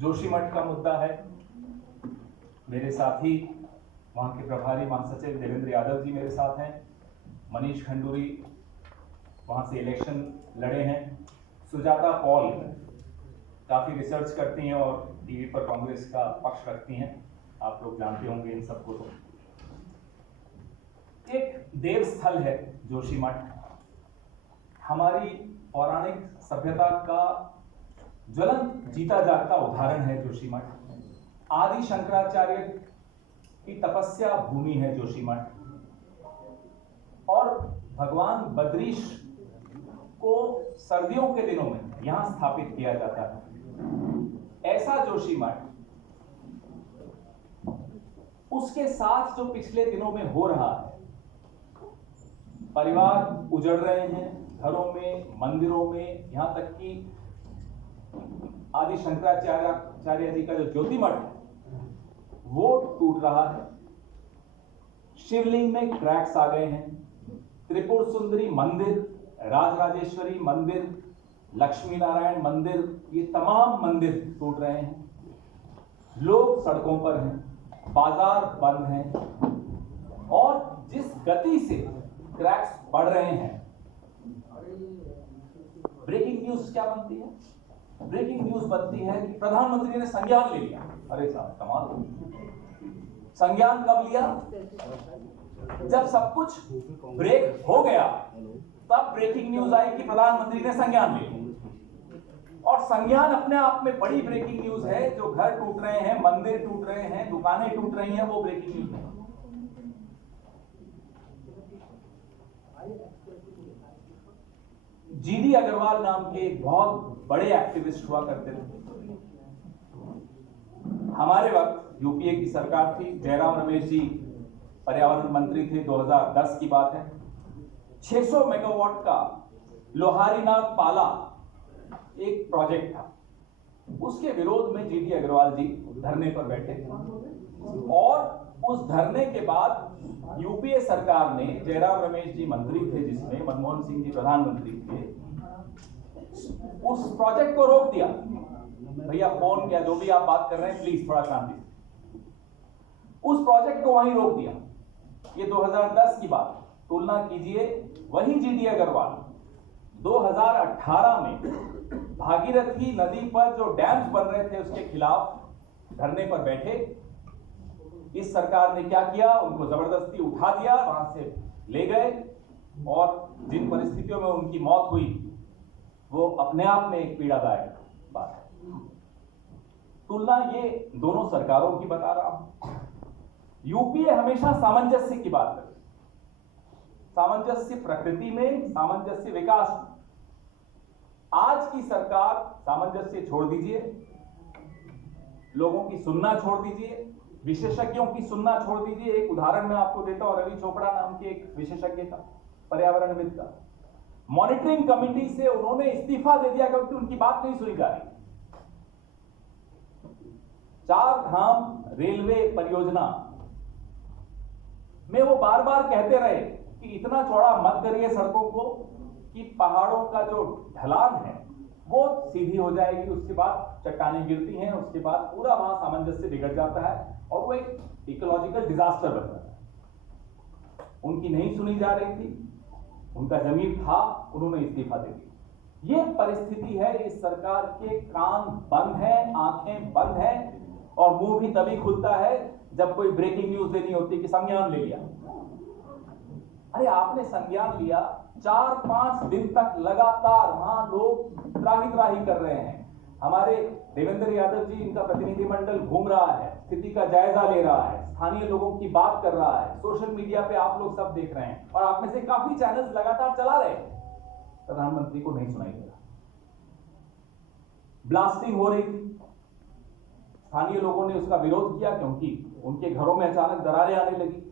जोशीमठ का मुद्दा है। मेरे साथी वहाँ के प्रभारी महासचिव देवेंद्र यादव जी मेरे साथ हैं। मनीष खंडूरी वहाँ से इलेक्शन लड़े हैं। सुजाता पॉल काफ़ी रिसर्च करती हैं और टीवी पर कांग्रेस का पक्ष रखती हैं। आप लोग जानते होंगे इन सबको। तो एक देव स्थल है जोशीमठ, हमारी पौराणिक सभ्यता का ज्वलंत जीता जागता उदाहरण है जोशीमठ। आदि शंकराचार्य की तपस्या भूमि है जोशीमठ और भगवान बद्रीश को सर्दियों के दिनों में यहां स्थापित किया जाता है। ऐसा जोशीमठ, उसके साथ जो पिछले दिनों में हो रहा है, परिवार उजड़ रहे हैं, घरों में, मंदिरों में, यहां तक कि आदि शंकराचार्य जी का जो ज्योतिमठ है वो टूट रहा है। शिवलिंग में क्रैक्स आ गए हैं। त्रिपुर सुंदरी मंदिर, राजराजेश्वरी मंदिर, लक्ष्मी नारायण मंदिर, ये तमाम मंदिर टूट रहे हैं। लोग सड़कों पर हैं, बाजार बंद हैं और जिस गति से क्रैक्स बढ़ रहे हैं, ब्रेकिंग न्यूज क्या बनती है? ब्रेकिंग न्यूज बनती है कि प्रधानमंत्री ने संज्ञान ले लिया। अरे साहब, कमाल हो। संज्ञान कब लिया? जब सब कुछ ब्रेक हो गया तब ब्रेकिंग न्यूज आई कि प्रधानमंत्री ने संज्ञान ले लिया। और संज्ञान अपने आप में बड़ी ब्रेकिंग न्यूज है। जो घर टूट रहे हैं, मंदिर टूट रहे हैं, दुकानें टूट रही हैं, वो ब्रेकिंग न्यूज है। जीडी अग्रवाल नाम के एक बहुत बड़े एक्टिविस्ट हुआ करते थे। हमारे वक्त यूपीए की सरकार थी, जयराम रमेश जी पर्यावरण मंत्री थे, 2010 की बात है। 600 मेगावाट का लोहारीनाग पाला एक प्रोजेक्ट था। उसके विरोध में जीडी अग्रवाल जी धरने पर बैठे और उस धरने के बाद यूपीए सरकार ने, जयराम रमेश जी मंत्री थे जिसमें मनमोहन सिंह जी प्रधानमंत्री थे, उस प्रोजेक्ट को रोक दिया। भैया फोन या जो भी आप बात कर रहे हैं प्लीज थोड़ा शांति से। उस प्रोजेक्ट को वहीं रोक दिया। ये 2010 की बात। तुलना कीजिए, वही जीडी अग्रवाल 2018 में भागीरथी नदी पर जो डैम्स बन रहे थे उसके खिलाफ धरने पर बैठे। इस सरकार ने क्या किया? उनको जबरदस्ती उठा दिया, वहां से ले गए और जिन परिस्थितियों में उनकी मौत हुई वो अपने आप में एक पीड़ादायक बात है। तुलना ये दोनों सरकारों की बता रहा हूं। यूपीए हमेशा सामंजस्य की बात करती है, सामंजस्य प्रकृति में, सामंजस्य विकास में। आज की सरकार सामंजस्य छोड़ दीजिए, लोगों की सुनना छोड़ दीजिए, विशेषज्ञों की सुनना छोड़ दीजिए। एक उदाहरण मैं आपको देता हूं, रवि चोपड़ा नाम के एक विशेषज्ञ का, पर्यावरणविद का। मॉनिटरिंग कमेटी से उन्होंने इस्तीफा दे दिया क्योंकि उनकी बात नहीं सुनी जा रही। 4 धाम रेलवे परियोजना में वो बार बार कहते रहे कि इतना चौड़ा मत करिए सड़कों को कि पहाड़ों का जो ढलान है वो सीधी हो जाएगी, उसके बाद चट्टानें गिरती हैं, उसके बाद पूरा वहां सामंजस्य बिगड़ जाता है और वो एक इकोलॉजिकल डिजास्टर बन जाता है। उनकी नहीं सुनी जा रही थी, उनका जमीर था, उन्होंने इस्तीफा दे दिया। ये परिस्थिति है। इस सरकार के कान बंद है, आंखें बंद है और मुंह भी तभी खुलता है जब कोई ब्रेकिंग न्यूज देनी होती है कि संज्ञान ले लिया। अरे आपने संज्ञान लिया, 4-5 दिन तक लगातार वहां लोग त्राही कर रहे हैं। हमारे देवेंद्र यादव जी, इनका प्रतिनिधिमंडल घूम रहा है, स्थिति का जायजा ले रहा है, स्थानीय लोगों की बात कर रहा है, सोशल मीडिया पे आप लोग सब देख रहे हैं और आप में से काफी चैनल्स लगातार चला रहे हैं। प्रधानमंत्री को नहीं सुनाई दे रहा। ब्लास्टिंग हो रही थी, स्थानीय लोगों ने उसका विरोध किया क्योंकि उनके घरों में अचानक दरारें आने लगी।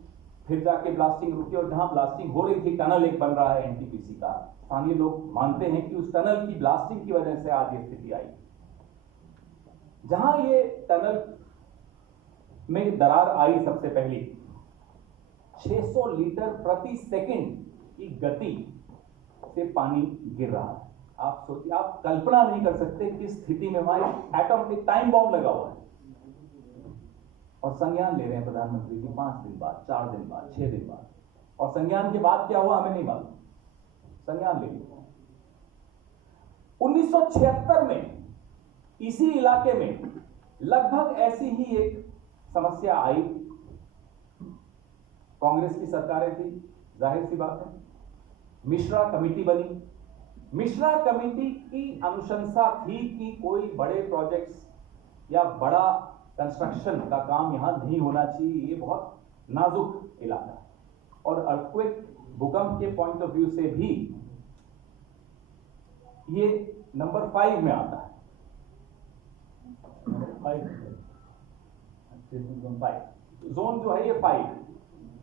फिर जाके ब्लास्टिंग रुकी और जहां ब्लास्टिंग हो रही थी, टनल एक बन रहा है एनटीपीसी का, स्थानीय लोग मानते हैं कि उस टनल की ब्लास्टिंग की वजह से आज ये स्थिति आई। जहां ये टनल में दरार आई सबसे पहली, 600 लीटर प्रति सेकंड की गति से पानी गिर रहा है। आप सोचिए, आप कल्पना नहीं कर सकते किस स्थिति में वहां एटॉमिक टाइम बॉम्ब लगा हुआ है और संज्ञान ले रहे हैं प्रधानमंत्री जी 5 दिन बाद, 4 दिन बाद, 6 दिन बाद। और संज्ञान के बाद क्या हुआ हमें नहीं मालूम, संज्ञान ले लिया। 1976 में इसी इलाके में लगभग ऐसी ही एक समस्या आई। कांग्रेस की सरकारें थी, जाहिर सी बात है, मिश्रा कमेटी बनी। मिश्रा कमेटी की अनुशंसा थी कि कोई बड़े प्रोजेक्ट्स या बड़ा कंस्ट्रक्शन का काम यहां नहीं होना चाहिए, ये बहुत नाजुक इलाका है और अर्थक्वेक, भूकंप के पॉइंट ऑफ व्यू से भी ये नंबर 5 में आता है। जोन जो है ये 5,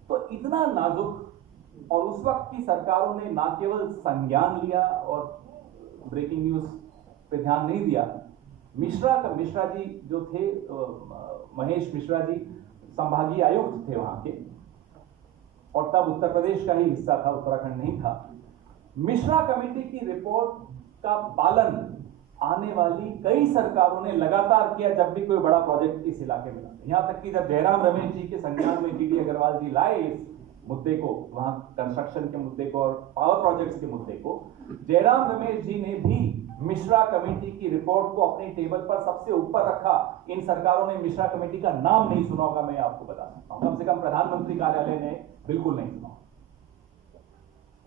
तो इतना नाजुक। और उस वक्त की सरकारों ने ना केवल संज्ञान लिया और ब्रेकिंग न्यूज पे ध्यान नहीं दिया। मिश्रा जी जो थे, महेश मिश्रा जी संभागीय आयुक्त थे वहां के, और तब उत्तर प्रदेश का ही हिस्सा था, उत्तराखंड नहीं था। मिश्रा कमेटी की रिपोर्ट का पालन आने वाली कई सरकारों ने लगातार किया जब भी कोई बड़ा प्रोजेक्ट इस इलाके में आता। यहां तक कि जब जयराम रमेश जी के संज्ञान में जीडी अग्रवाल जी लाए इस मुद्दे को, वहां कंस्ट्रक्शन के मुद्दे को और पावर प्रोजेक्ट्स के मुद्दे को, जयराम रमेश जी ने भी मिश्रा कमेटी की रिपोर्ट को अपने टेबल पर सबसे ऊपर रखा। इन सरकारों ने मिश्रा कमेटी का नाम नहीं सुना होगा, मैं आपको बता सकता हूं, कम से कम प्रधानमंत्री कार्यालय ने बिल्कुल नहीं सुना।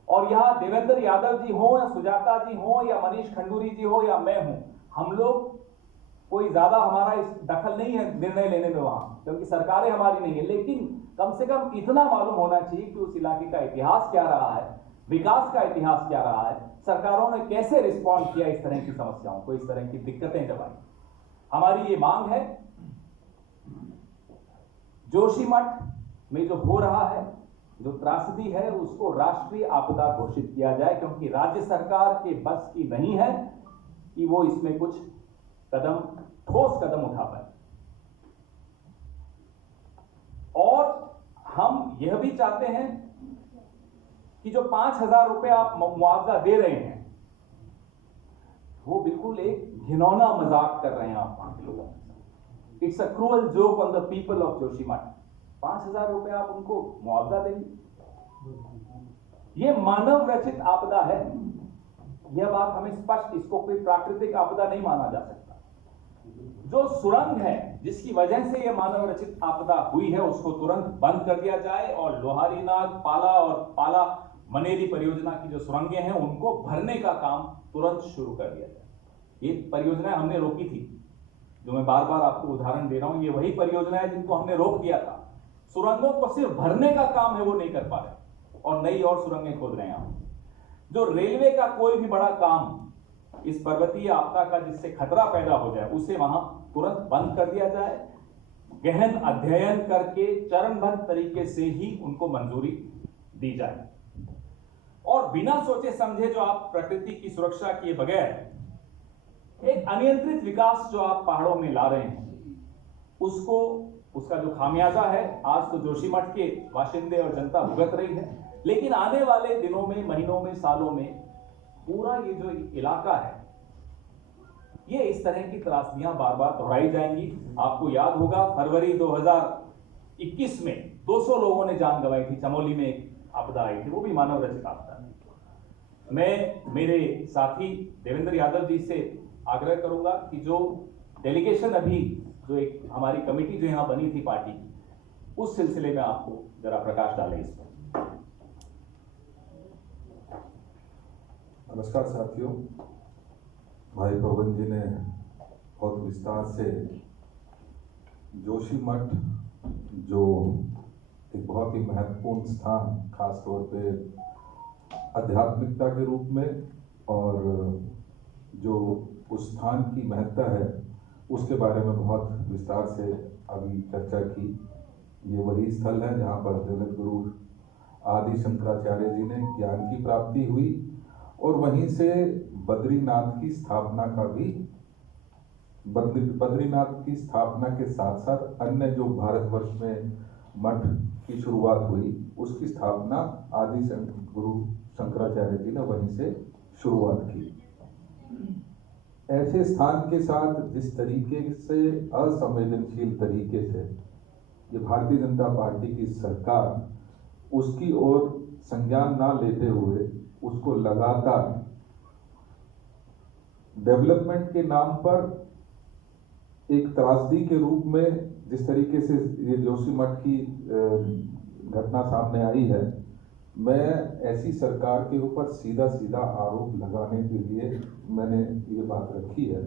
और यहां देवेंद्र यादव जी हो या सुजाता जी हो या मनीष खंडूरी जी हो या मैं हूं, हम लोग कोई ज्यादा हमारा इस दखल नहीं है निर्णय लेने में वहां, क्योंकि सरकारें हमारी नहीं है। लेकिन कम से कम इतना मालूम होना चाहिए कि उस इलाके का इतिहास क्या रहा है, विकास का इतिहास क्या रहा है, सरकारों ने कैसे रिस्पॉन्ड किया इस तरह की समस्याओं को, इस तरह की दिक्कतें जब आई। हमारी ये मांग है, जोशीमठ में जो हो रहा है, जो त्रासदी है, उसको राष्ट्रीय आपदा घोषित किया जाए, क्योंकि राज्य सरकार के बस की नहीं है कि वो इसमें कुछ कदम, ठोस कदम उठा पाए। और हम यह भी चाहते हैं कि जो 5,000 रुपए आप मुआवजा दे रहे हैं, वो बिल्कुल एक घिनौना मजाक कर रहे हैं आप वहां के लोगों से। It's a cruel joke on the people of Joshimath. 5,000 रुपए आप उनको मुआवजा देंगे, ये मानव रचित आपदा है। यह बात हमें स्पष्ट, इसको कोई प्राकृतिक आपदा नहीं माना जा सकता। जो सुरंग है जिसकी वजह से यह मानव रचित आपदा हुई है, उसको तुरंत बंद कर दिया जाए और लोहारीनाग, पाला और पाला मनेरी परियोजना की जो सुरंगें हैं उनको भरने का काम तुरंत शुरू कर दिया जाए। ये परियोजना हमने रोकी थी, जो मैं बार बार आपको उदाहरण दे रहा हूं, ये वही परियोजना है जिनको हमने रोक दिया था। सुरंगों को सिर्फ भरने का काम है, वो नहीं कर पा रहे और नई और सुरंगें खोद रहे हैं हम। जो रेलवे का कोई भी बड़ा काम इस पर्वतीय आपदा का जिससे खतरा पैदा हो जाए, उसे वहां तुरंत बंद कर दिया जाए। गहन अध्ययन करके चरणबद्ध तरीके से ही उनको मंजूरी दी जाए और बिना सोचे समझे जो आप प्रकृति की सुरक्षा किए बगैर एक अनियंत्रित विकास जो आप पहाड़ों में ला रहे हैं, उसको, उसका जो खामियाजा है आज तो जोशीमठ के बाशिंदे और जनता भुगत रही है। लेकिन आने वाले दिनों में, महीनों में, सालों में पूरा ये जो इलाका है, ये इस तरह की त्रासदियां बार बार दोहराई जाएंगी। आपको याद होगा फरवरी 2021 में 200 लोगों ने जान गंवाई थी, चमोली में एक आपदा आई थी, वो भी मानव रचित आपदा है। मैं मेरे साथी देवेंद्र यादव जी से आग्रह करूंगा कि जो डेलीगेशन अभी जो एक हमारी कमेटी जो यहां बनी थी पार्टी की, उस सिलसिले में आपको जरा प्रकाश डालें इस पर। नमस्कार साथियों, भाई पवन जी ने बहुत विस्तार से जोशीमठ, जो एक बहुत ही महत्वपूर्ण स्थान, खास तौर पे आध्यात्मिकता के रूप में, और जो उस स्थान की महत्ता है उसके बारे में बहुत विस्तार से अभी चर्चा की। ये वही स्थल है जहाँ पर जगत गुरु आदि शंकराचार्य जी ने ज्ञान की प्राप्ति हुई और वहीं से बद्रीनाथ की स्थापना का भी, बद्रीनाथ की स्थापना के साथ साथ अन्य जो भारतवर्ष में मठ की शुरुआत हुई, उसकी स्थापना आदि गुरु शंकराचार्य जी ने वहीं से शुरुआत की। ऐसे स्थान के साथ जिस तरीके से असंवेदनशील तरीके से ये भारतीय जनता पार्टी की सरकार उसकी ओर संज्ञान ना लेते हुए उसको लगातार डेवलपमेंट के नाम पर एक त्रासदी के रूप में जिस तरीके से ये जोशीमठ की घटना सामने आई है, मैं ऐसी सरकार के ऊपर सीधा सीधा आरोप लगाने के लिए मैंने ये बात रखी है।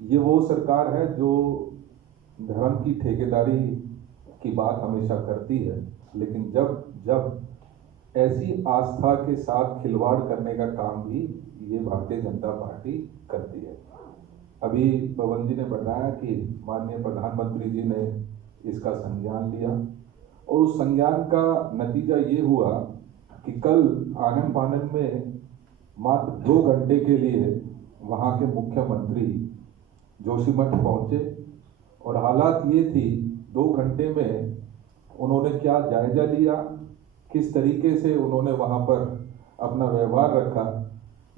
ये वो सरकार है जो धर्म की ठेकेदारी की बात हमेशा करती है, लेकिन जब जब ऐसी आस्था के साथ खिलवाड़ करने का काम भी ये भारतीय जनता पार्टी करती है। अभी पवन जी ने बताया कि माननीय प्रधानमंत्री जी ने इसका संज्ञान लिया और उस संज्ञान का नतीजा ये हुआ कि कल आनन फानन में मात्र 2 घंटे के लिए वहाँ के मुख्यमंत्री जोशीमठ पहुँचे और हालात ये थी 2 घंटे में उन्होंने क्या जायजा लिया, किस तरीके से उन्होंने वहाँ पर अपना व्यवहार रखा,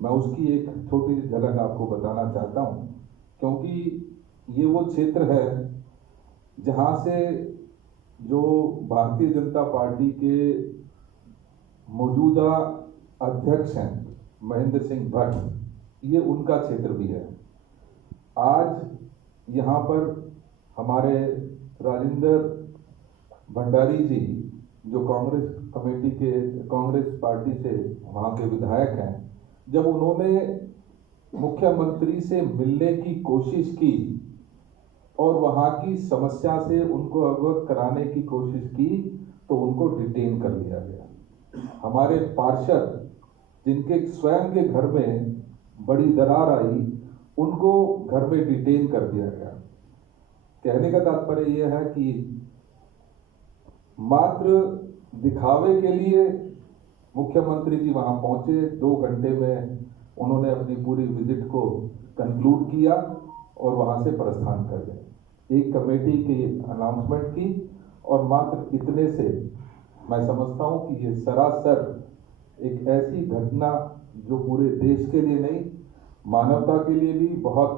मैं उसकी एक छोटी सी झलक आपको बताना चाहता हूँ। क्योंकि ये वो क्षेत्र है जहाँ से जो भारतीय जनता पार्टी के मौजूदा अध्यक्ष हैं महेंद्र सिंह भट्ट, ये उनका क्षेत्र भी है। आज यहाँ पर हमारे राजेंद्र भंडारी जी जो कांग्रेस पार्टी से वहाँ के विधायक हैं, जब उन्होंने मुख्यमंत्री से मिलने की कोशिश की और वहाँ की समस्या से उनको अवगत कराने की कोशिश की तो उनको डिटेन कर लिया गया। हमारे पार्षद जिनके स्वयं के घर में बड़ी दरार आई, उनको घर में डिटेन कर दिया गया। कहने का तात्पर्य यह है कि मात्र दिखावे के लिए मुख्यमंत्री जी वहां पहुंचे, 2 घंटे में उन्होंने अपनी पूरी विजिट को कंक्लूड किया और वहां से प्रस्थान कर गए। एक कमेटी की अनाउंसमेंट की और मात्र इतने से मैं समझता हूं कि ये सरासर एक ऐसी घटना जो पूरे देश के लिए नहीं, मानवता के लिए भी बहुत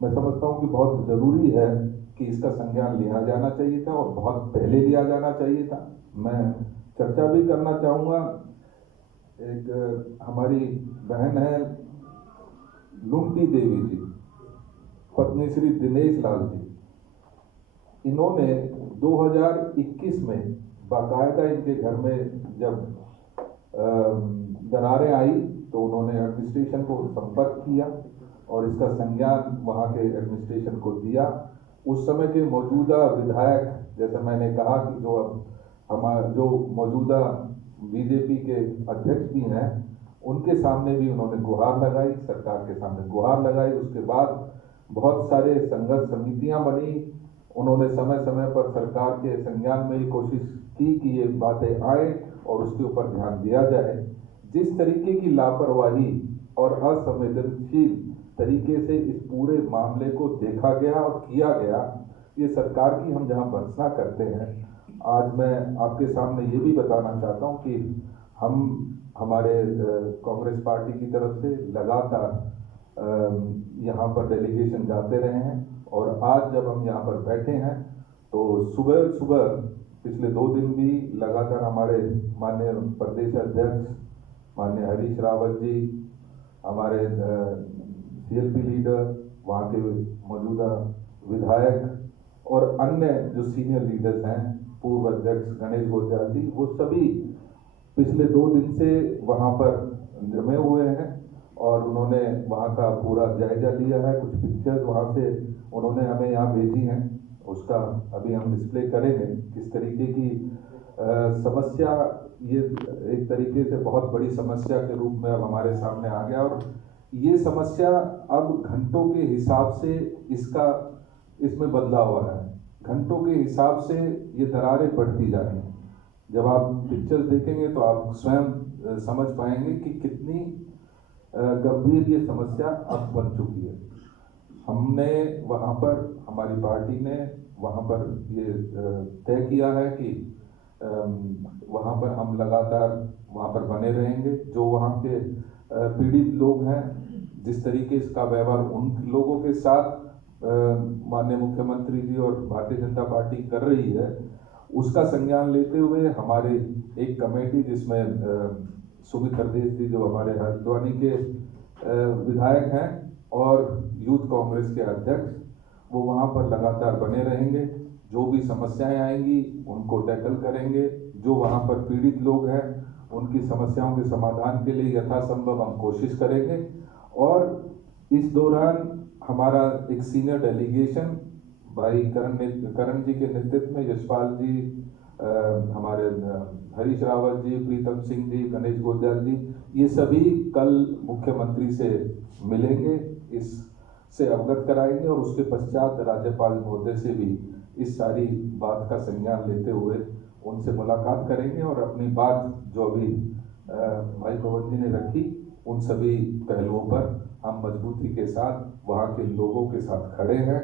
मैं समझता हूं कि बहुत ज़रूरी है कि इसका संज्ञान लिया जाना चाहिए था और बहुत पहले लिया जाना चाहिए था। मैं चर्चा भी करना चाहूँगा, एक हमारी बहन है लुंटी देवी जी, पत्नी श्री दिनेश लाल जी, इन्होंने 2021 में बाकायदा इनके घर में जब दरारें आई तो उन्होंने एडमिनिस्ट्रेशन को संपर्क किया और इसका संज्ञान वहाँ के एडमिनिस्ट्रेशन को दिया। उस समय के मौजूदा विधायक, जैसे मैंने कहा कि जो मौजूदा बीजेपी के अध्यक्ष भी हैं, उनके सामने भी उन्होंने गुहार लगाई, सरकार के सामने गुहार लगाई। उसके बाद बहुत सारे संघर्ष समितियां बनी, उन्होंने समय समय पर सरकार के संज्ञान में ही कोशिश की कि ये बातें आए और उसके ऊपर ध्यान दिया जाए। जिस तरीके की लापरवाही और असंवेदनशील तरीके से इस पूरे मामले को देखा गया और किया गया, ये सरकार की हम जहां भर्त्सना करते हैं, आज मैं आपके सामने ये भी बताना चाहता हूं कि हम हमारे कांग्रेस पार्टी की तरफ से लगातार यहाँ पर डेलीगेशन जाते रहे हैं और आज जब हम यहाँ पर बैठे हैं तो सुबह सुबह पिछले 2 दिन भी लगातार हमारे माननीय प्रदेश अध्यक्ष माननीय हरीश रावत जी, हमारे CLP लीडर, वहाँ के मौजूदा विधायक और अन्य जो सीनियर लीडर्स हैं, पूर्व अध्यक्ष गणेश गोलजार जी, वो सभी पिछले 2 दिन से वहाँ पर जमे हुए हैं और उन्होंने वहाँ का पूरा जायजा लिया है। कुछ पिक्चर्स वहाँ से उन्होंने हमें यहाँ भेजी हैं, उसका अभी हम डिस्प्ले करेंगे। किस तरीके की समस्या, ये एक तरीके से बहुत बड़ी समस्या के रूप में अब हमारे सामने आ गया और ये समस्या अब घंटों के हिसाब से इसमें बदलाव आ रहा है। घंटों के हिसाब से ये दरारें बढ़ती जा रही हैं। जब आप पिक्चर्स देखेंगे तो आप स्वयं समझ पाएंगे कि कितनी गंभीर ये समस्या अब बन चुकी है। हमने वहाँ पर, हमारी पार्टी ने वहाँ पर ये तय किया है कि वहाँ पर हम लगातार वहाँ पर बने रहेंगे। जो वहाँ के पीड़ित लोग हैं, जिस तरीके का व्यवहार उन लोगों के साथ माननीय मुख्यमंत्री जी और भारतीय जनता पार्टी कर रही है, उसका संज्ञान लेते हुए हमारे एक कमेटी जिसमें सुमित हरदेश जी जो हमारे हल्द्वानी के विधायक हैं और यूथ कांग्रेस के अध्यक्ष, वो वहाँ पर लगातार बने रहेंगे। जो भी समस्याएं आएंगी उनको टैकल करेंगे। जो वहाँ पर पीड़ित लोग हैं उनकी समस्याओं के समाधान के लिए यथासंभव हम कोशिश करेंगे। और इस दौरान हमारा एक सीनियर डेलीगेशन भाई करण जी के नेतृत्व में यशपाल जी, हमारे हरीश रावत जी, प्रीतम सिंह जी, गणेश गोयल जी, ये सभी कल मुख्यमंत्री से मिलेंगे, इससे अवगत कराएंगे और उसके पश्चात राज्यपाल महोदय से भी इस सारी बात का संज्ञान लेते हुए उनसे मुलाकात करेंगे और अपनी बात जो अभी भाई पवन जी ने रखी उन सभी पहलुओं पर हम मजबूती के साथ वहाँ के लोगों के साथ खड़े हैं।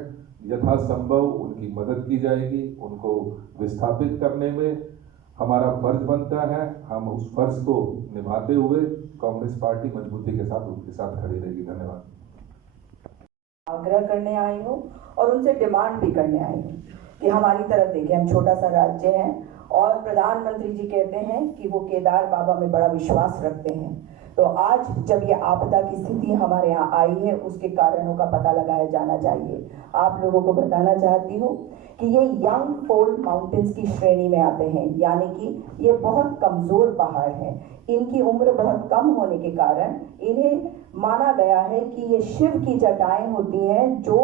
यथासंभव उनकी मदद की जाएगी। उनको विस्थापित करने में हमारा फर्ज बनता है। हम उस फर्ज को निभाते हुए कांग्रेस पार्टी मजबूती के साथ उनके साथ खड़ी रहेगी। धन्यवाद। आग्रह करने आई हूँ और उनसे डिमांड भी करने आई हूँ कि हमारी तरफ देखिए, हम छोटा सा राज्य है और प्रधानमंत्री जी कहते हैं कि वो केदार बाबा में बड़ा विश्वास रखते हैं। तो आज जब ये आपदा की स्थिति हमारे यहाँ आई है, उसके कारणों का पता लगाया जाना चाहिए। आप लोगों को बताना चाहती हूँ कि ये यंग फोल्ड माउंटेन्स की श्रेणी में आते हैं, यानी कि ये बहुत कमज़ोर पहाड़ हैं। इनकी उम्र बहुत कम होने के कारण इन्हें माना गया है कि ये शिव की जटाएं होती हैं जो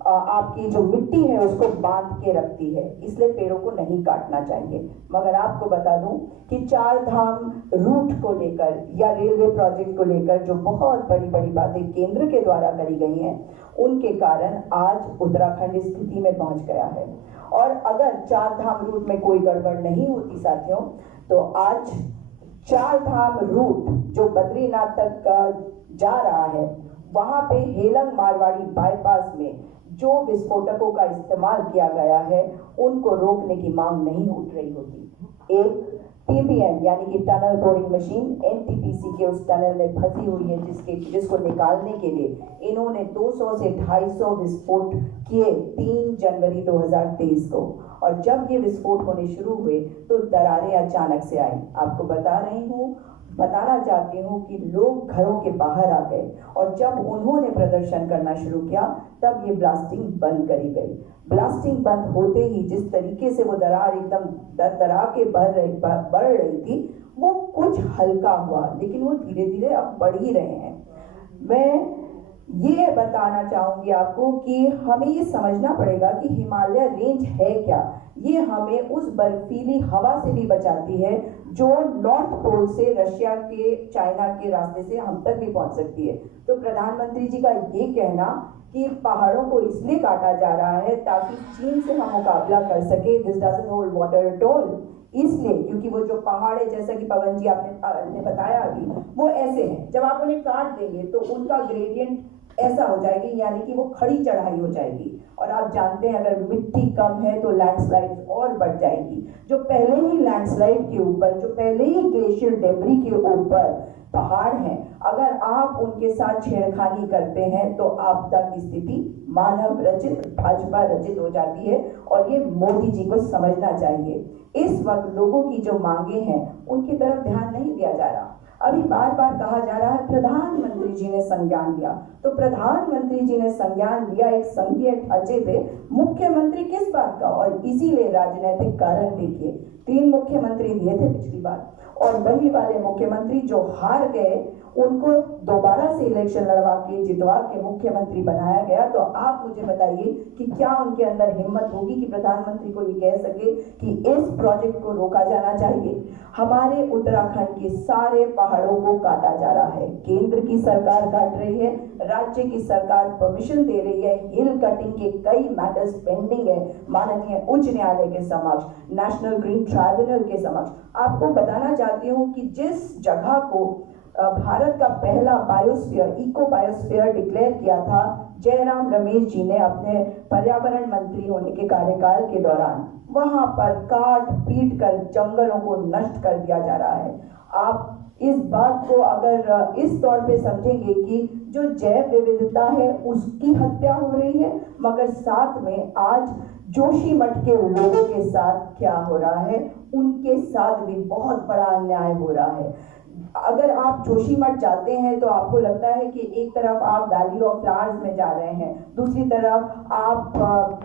आपकी जो मिट्टी है उसको बांध के रखती है, इसलिए पेड़ों को नहीं काटना चाहिए। मगर आपको बता दूं कि 4 धाम रूट को लेकर या रेलवे प्रोजेक्ट को लेकर जो बहुत बड़ी बड़ी बातें केंद्र के द्वारा करी गई हैं, उनके कारण आज उत्तराखंड स्थिति में पहुंच गया है। और अगर 4 धाम रूट में कोई गड़बड़ नहीं होती साथियों, तो आज 4 धाम रूट जो बद्रीनाथ तक जा रहा है, वहां पे हेलंग मारवाड़ी बाईपास में जो विस्फोटकों का इस्तेमाल किया गया है, उनको रोकने की मांग नहीं उठ रही होती। एक TBM यानी कि टनल बोरिंग मशीन NTPC के उस टनल में फंसी हुई है, जिसको निकालने के लिए इन्होंने 200 से 250 विस्फोट किए 3 जनवरी 2023 को। और जब ये विस्फोट होने शुरू हुए तो दरारें अचानक से आई। आपको बताना चाहती हूँ कि लोग घरों के बाहर आ गए और जब उन्होंने प्रदर्शन करना शुरू किया तब ये ब्लास्टिंग बंद करी गई। ब्लास्टिंग बंद होते ही जिस तरीके से वो दरार एकदम दरदरा के बढ़ रही थी, वो कुछ हल्का हुआ, लेकिन वो धीरे धीरे अब बढ़ ही रहे हैं। मैं ये बताना चाहूँगी आपको कि हमें ये समझना पड़ेगा कि हिमालय रेंज है क्या। ये हमें उस बर्फीली हवा से भी बचाती है जो नॉर्थ पोल से रशिया के, चाइना के रास्ते से हम तक भी पहुंच सकती है। तो प्रधानमंत्री जी का ये कहना कि पहाड़ों को इसलिए काटा जा रहा है ताकि चीन से हम मुकाबला कर सके, this doesn't hold water at all, इसलिए क्योंकि वो जो पहाड़ है, जैसा कि पवन जी आपने बताया अभी, वो ऐसे हैं, जब आप उन्हें काट देंगे तो उनका ग्रेडियंट ऐसा हो जाएगी, यानी कि वो खड़ी चढ़ाई हो जाएगी। और आप जानते हैं अगर मिट्टी कम है तो लैंडस्लाइड और बढ़ जाएगी। जो पहले ही लैंडस्लाइड के ऊपर, जो पहले ही ग्लेशियर डेब्री के ऊपर पहाड़ हैं, अगर आप उनके साथ छेड़खानी करते हैं तो आपदा की स्थिति मानव रचित, भाजपा रचित हो जाती है। और ये मोदी जी को समझना चाहिए। इस वक्त लोगों की जो मांगे हैं उनकी तरफ ध्यान नहीं दिया जा रहा। अभी बार बार कहा जा रहा है प्रधानमंत्री जी ने संज्ञान लिया, तो प्रधानमंत्री जी ने संज्ञान लिया एक संघीय ढांचे पे, मुख्यमंत्री किस बात का? और इसीलिए राजनीतिक कारण देखिए, 3 मुख्यमंत्री दिए थे पिछली बार, और वही वाले मुख्यमंत्री जो हार गए उनको दोबारा से इलेक्शन लड़वा के जितवा के मुख्यमंत्री बनाया गया। तो आप मुझे बताइए कि क्या उनके अंदर हिम्मत होगी कि प्रधानमंत्री को ये कह सके कि इस प्रोजेक्ट को रोका जाना चाहिए? हमारे उत्तराखंड के सारे पहाड़ों को काटा जा रहा है, केंद्र की सरकार काट रही है, राज्य की सरकार परमिशन दे रही है, हिल कटिंग के कई मैटर्स पेंडिंग है माननीय उच्च न्यायालय के समक्ष, नेशनल ग्रीन ट्राइब्यूनल के समक्ष। आपको बताना चाहती हूँ कि जिस जगह को भारत का पहला बायोस्फीयर, इको बायोस्फीयर डिक्लेयर किया था जयराम रमेश जी ने अपने पर्यावरण मंत्री होने के कार्यकाल के दौरान, वहां पर काट पीट कर जंगलों को नष्ट कर दिया जा रहा है। आप इस बात को अगर इस तौर पे समझेंगे कि जो जैव विविधता है उसकी हत्या हो रही है, मगर साथ में आज जोशीमठ के लोगों के साथ क्या हो रहा है, उनके साथ भी बहुत बड़ा अन्याय हो रहा है। अगर आप जोशीमठ जाते हैं तो आपको लगता है कि एक तरफ आप वैली ऑफ फ्लावर्स में जा रहे हैं, दूसरी तरफ आप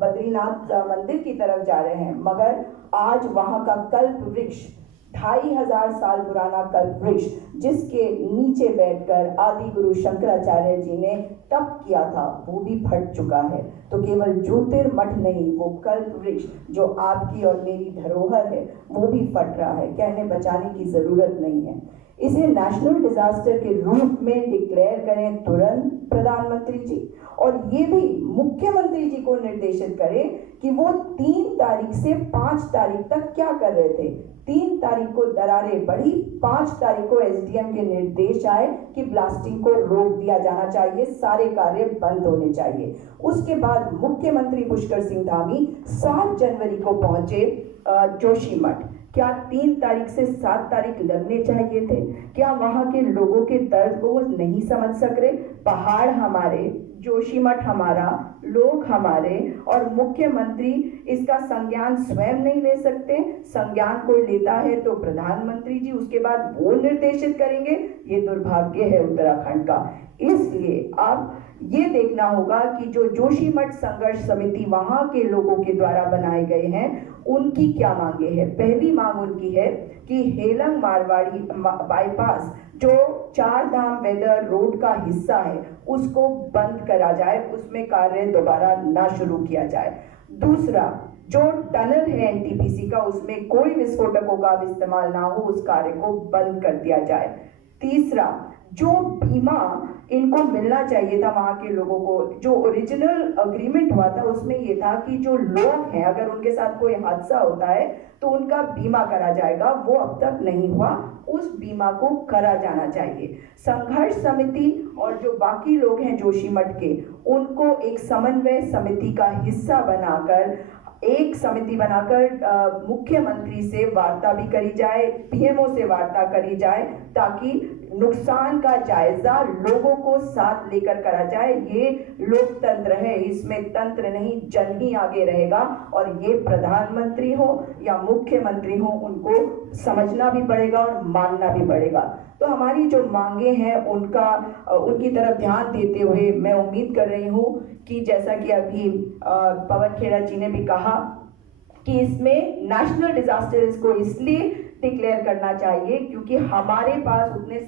बद्रीनाथ मंदिर की तरफ जा रहे हैं, मगर आज वहां का कल्प वृक्ष 2500 साल पुराना कल्प वृक्ष जिसके नीचे बैठकर आदि गुरु शंकराचार्य जी ने तप किया था, वो भी फट चुका है। तो केवल ज्योतिर्मठ नहीं, वो कल्प वृक्ष जो आपकी और मेरी धरोहर है वो भी फट रहा है। कहने बचाने की जरूरत नहीं है। इसे नेशनल डिजास्टर के रूप में डिक्लेयर करें तुरंत प्रधानमंत्री जी, और ये भी मुख्यमंत्री जी को निर्देशित करें कि वो 3 तारीख से 5 तारीख तक क्या कर रहे थे। 3 तारीख को दरारें बढ़ी, 5 तारीख को एसडीएम के निर्देश आए कि ब्लास्टिंग को रोक दिया जाना चाहिए, सारे कार्य बंद होने चाहिए। उसके बाद मुख्यमंत्री पुष्कर सिंह धामी 7 जनवरी को पहुंचे जोशीमठ। क्या 3 तारीख से 7 तारीख लगने चाहिए थे? क्या वहां के लोगों के दर्द को वो नहीं समझ सक रहे? पहाड़ हमारे, जोशीमठ हमारा, लोग हमारे, और मुख्यमंत्री इसका संज्ञान स्वयं नहीं ले सकते। संज्ञान कोई लेता है तो प्रधानमंत्री जी, उसके बाद वो निर्देशित करेंगे। ये दुर्भाग्य है उत्तराखंड का। इसलिए अब ये देखना होगा कि जो जोशीमठ संघर्ष समिति वहां के लोगों के द्वारा बनाए गए हैं, उनकी क्या मांगे हैं। पहली मांग उनकी है कि हेलंग मारवाड़ी बाईपास जो 4 धाम वेदर रोड का हिस्सा है उसको बंद करा जाए, उसमें कार्य दोबारा ना शुरू किया जाए। दूसरा, जो टनल है एनटीपीसी का, उसमें कोई विस्फोटकों का इस्तेमाल ना हो, उस कार्य को बंद कर दिया जाए। तीसरा, जो बीमा इनको मिलना चाहिए था वहां के लोगों को, जो ओरिजिनल अग्रीमेंट हुआ था उसमें ये था कि जो लोग हैं अगर उनके साथ कोई हादसा होता है तो उनका बीमा करा जाएगा, वो अब तक नहीं हुआ, उस बीमा को करा जाना चाहिए। संघर्ष समिति और जो बाकी लोग हैं जोशीमठ के, उनको एक समन्वय समिति का हिस्सा बनाकर, एक समिति बनाकर मुख्यमंत्री से वार्ता भी करी जाए, पीएमओ से वार्ता करी जाए, ताकि नुकसान का जायजा लोगों को साथ लेकर करा जाए। ये लोकतंत्र है, इसमें तंत्र नहीं जन ही आगे रहेगा, और ये प्रधानमंत्री हो या मुख्यमंत्री हो उनको समझना भी पड़ेगा और मानना भी पड़ेगा। तो हमारी जो मांगे हैं उनकी तरफ ध्यान देते हुए मैं उम्मीद कर रही हूँ कि जैसा कि अभी पवन खेड़ा जी ने भी कहा कि इसमें नेशनल डिजास्टर इसको इसलिए डिक्लेयर करना चाहिए क्योंकि हमारे पास उतने